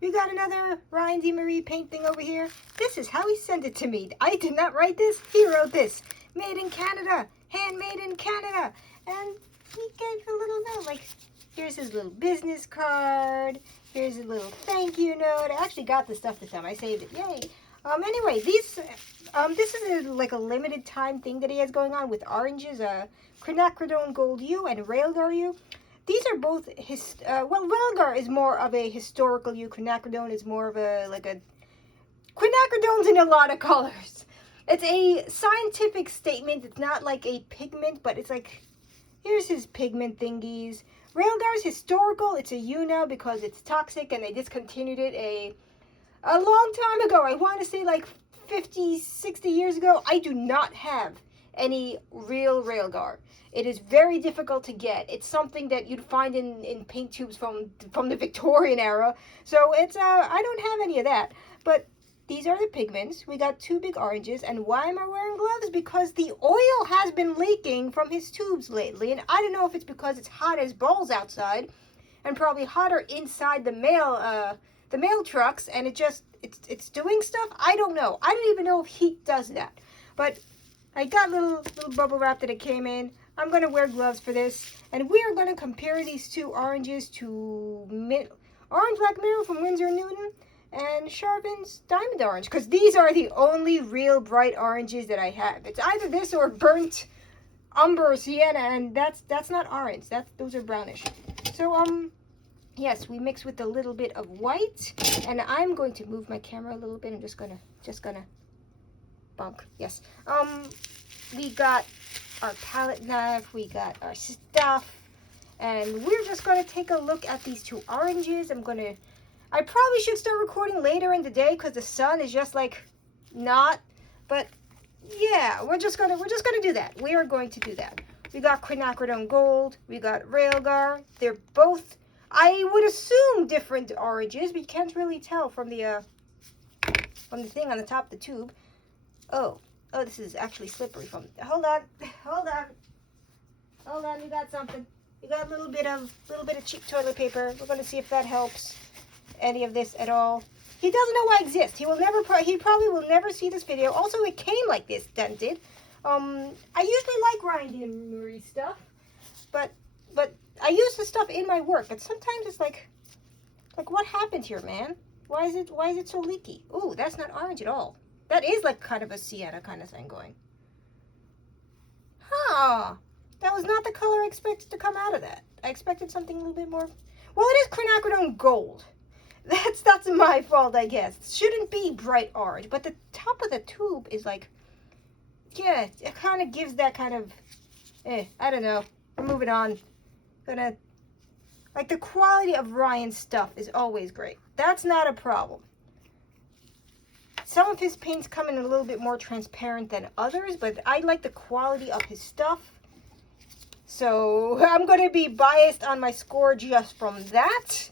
We got another Ryan D. Maree paint thing over here. This is how he sent it to me. I did not write this. He wrote this. Made in Canada. Handmade in Canada. And he gave a little note. Like, here's his little business card. Here's his little thank you note. I actually got the stuff this time. I saved it. Yay. Anyway, this is like a limited time thing that he has going on with oranges. Quinacridone Gold U and Railgar U. These are both well, Railgar is more of a historical U. Quinacridone is more of a quinacridone's in a lot of colors. It's a scientific statement. It's not like a pigment, but it's like, here's his pigment thingies. Railgar's historical. It's a U now because it's toxic and they discontinued it a long time ago. I want to say like 50, 60 years ago. I do not have any real Railgar. It is very difficult to get. It's something that you'd find in paint tubes from the Victorian era. So it's I don't have any of that. But these are the pigments. We got 2 big oranges. And why am I wearing gloves? Because the oil has been leaking from his tubes lately. And I don't know if it's because it's hot as balls outside and probably hotter inside the mail trucks, and it's doing stuff. I don't know. I don't even know if heat does that. But I got little bubble wrap that it came in. I'm going to wear gloves for this. And we are going to compare these 2 oranges to Orange Black Mirror from Winsor & Newton and Charbon's Diamond Orange. Because these are the only real bright oranges that I have. It's either this or burnt umber or sienna. And that's not orange. Those are brownish. So, yes, we mix with a little bit of white. And I'm going to move my camera a little bit. I'm just gonna bonk. Yes. We got our palette knife, we got our stuff, and we're just going to take a look at these 2 oranges. I probably should start recording later in the day because the sun is just like not, but yeah, we're just gonna do that. We are going to do that. We got Quinacridone Gold, we got Railgar. They're both, I would assume, different oranges, but you can't really tell from the thing on the top of the tube. Oh, this is actually slippery from, hold on, we got something. We got a little bit of cheap toilet paper. We're going to see if that helps any of this at all. He doesn't know I exist. He probably will never see this video. Also, it came like this, dented. I usually like Ryan D. Maree stuff, but I use the stuff in my work, but sometimes it's like what happened here, man? Why is it so leaky? Ooh, that's not orange at all. That is like kind of a sienna kind of thing going. Huh. That was not the color I expected to come out of that. I expected something a little bit more. Well, it is Quinacridone Gold. That's my fault, I guess. It shouldn't be bright orange, but the top of the tube is like, yeah, it kind of gives that kind of, I don't know. We're moving on. Like the quality of Ryan's stuff is always great. That's not a problem. Some of his paints come in a little bit more transparent than others, but I like the quality of his stuff. So I'm going to be biased on my score just from that.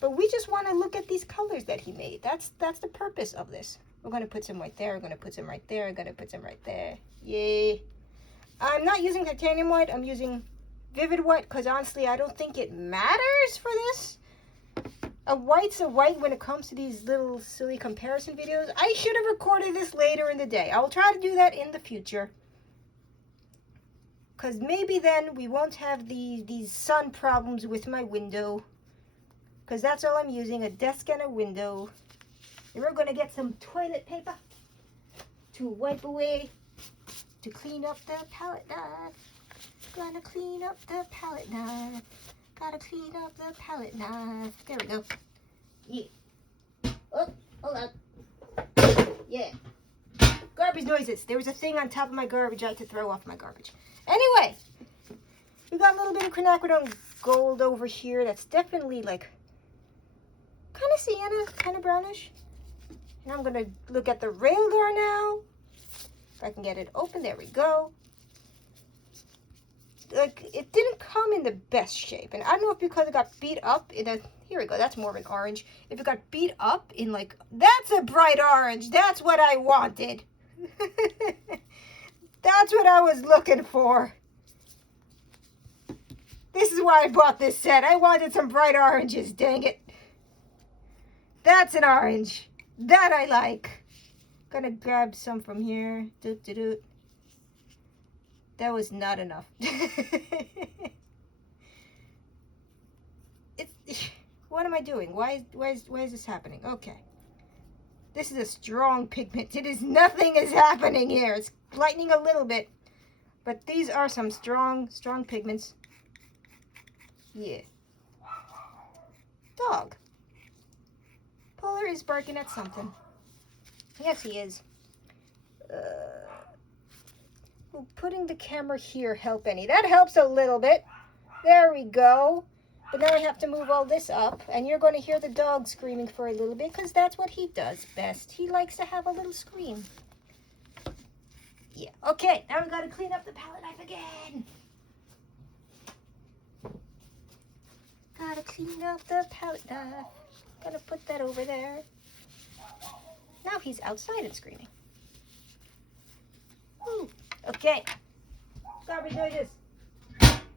But we just want to look at these colors that he made. That's the purpose of this. We're going to put some right there. We're going to put some right there. We're going to put some right there. Yay. I'm not using titanium white. I'm using vivid white because honestly, I don't think it matters for this. A white's a white when it comes to these little silly comparison videos. I should have recorded this later in the day. I will try to do that in the future. Because maybe then we won't have these sun problems with my window. Because that's all I'm using, a desk and a window. And we're going to get some toilet paper to wipe away, to clean up the palette knife. Gonna clean up the palette knife. Gotta clean up the palette knife. There we go. Yeah. Oh, hold on. Yeah. Garbage noises. There was a thing on top of my garbage. I had to throw off my garbage. Anyway, we got a little bit of Quinacridone Gold over here. That's definitely like kind of sienna, kind of brownish. And I'm gonna look at the Railgar now. If I can get it open. There we go. Like, it didn't come in the best shape, and I don't know if because it got beat up in a, here we go, that's more of an orange. If it got beat up in like, that's a bright orange, that's what I wanted. That's what I was looking for. This is why I bought this set. I wanted some bright oranges, dang it. That's an orange. That I like. Gonna grab some from here. Doot, doot, doot. That was not enough. What am I doing? Why is this happening? Okay. This is a strong pigment. It is nothing is happening here. It's lightening a little bit. But these are some strong pigments. Yeah. Dog. Polar is barking at something. Yes, he is. Will putting the camera here help any? That helps a little bit. There we go. But now I have to move all this up, and you're going to hear the dog screaming for a little bit, because that's what he does best. He likes to have a little scream. Yeah. Okay, now we got to clean up the palette knife again. Gotta clean up the palette knife. Gotta put that over there. Now he's outside and screaming. Ooh. Okay. Gotta be doing this.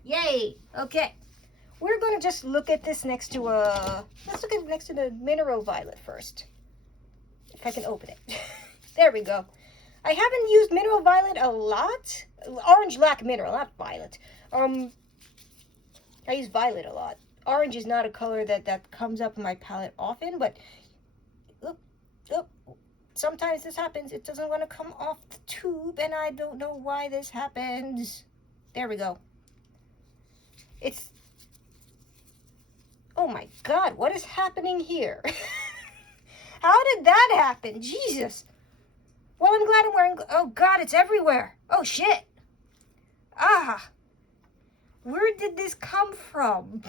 Yay. Okay. We're going to just look at this next to let's look at it next to the mineral violet first. If I can open it. There we go. I haven't used mineral violet a lot. Orange lac mineral, not violet. I use violet a lot. Orange is not a color that comes up in my palette often, but sometimes this happens. It doesn't want to come off the tube, and I don't know why this happens. There we go. Oh my God, what is happening here? How did that happen? Jesus. Well, I'm glad I'm wearing, oh God, it's everywhere. Oh shit. Ah. Where did this come from?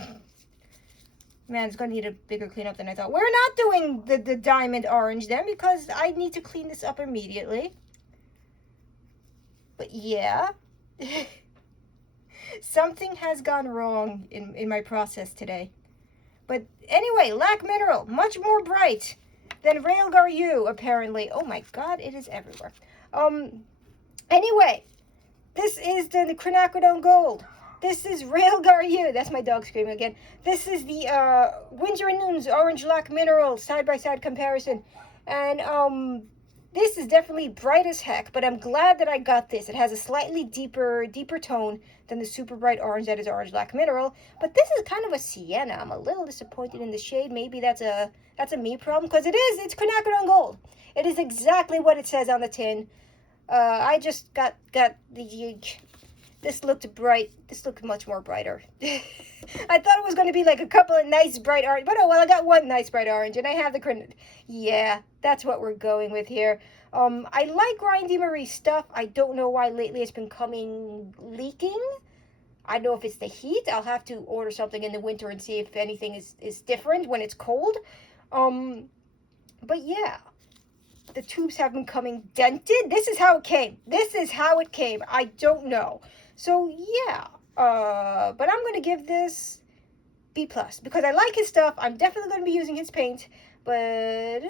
Man, it's gonna need a bigger cleanup than I thought. We're not doing the diamond orange then, because I need to clean this up immediately. But yeah. Something has gone wrong in my process today. But anyway, lac mineral, much more bright than Railgar U, apparently. Oh my God, it is everywhere. Anyway, this is the quinacridone gold. This is Railgar U. That's my dog screaming again. This is the Windsor & Noon's orange lac mineral side-by-side comparison. And this is definitely bright as heck, but I'm glad that I got this. It has a slightly deeper tone than the super bright orange that is orange lac mineral. But this is kind of a sienna. I'm a little disappointed in the shade. Maybe that's a me problem, because it's quinacridone gold. It is exactly what it says on the tin. I just got the this looked bright. This looked much more brighter. I thought it was going to be like a couple of nice bright orange, but oh well, I got one nice bright orange, and I have the yeah, that's what we're going with here. I like Grindy Maree stuff. I don't know why lately it's been coming leaking. I don't know if it's the heat. I'll have to order something in the winter and see if anything is different when it's cold. But yeah, the tubes have been coming dented. This is how it came. This is how it came. I don't know. So yeah, but I'm going to give this B+, because I like his stuff. I'm definitely going to be using his paint, but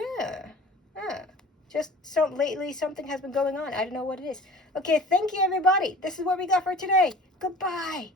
just lately something has been going on. I don't know what it is. Okay, thank you everybody. This is what we got for today. Goodbye.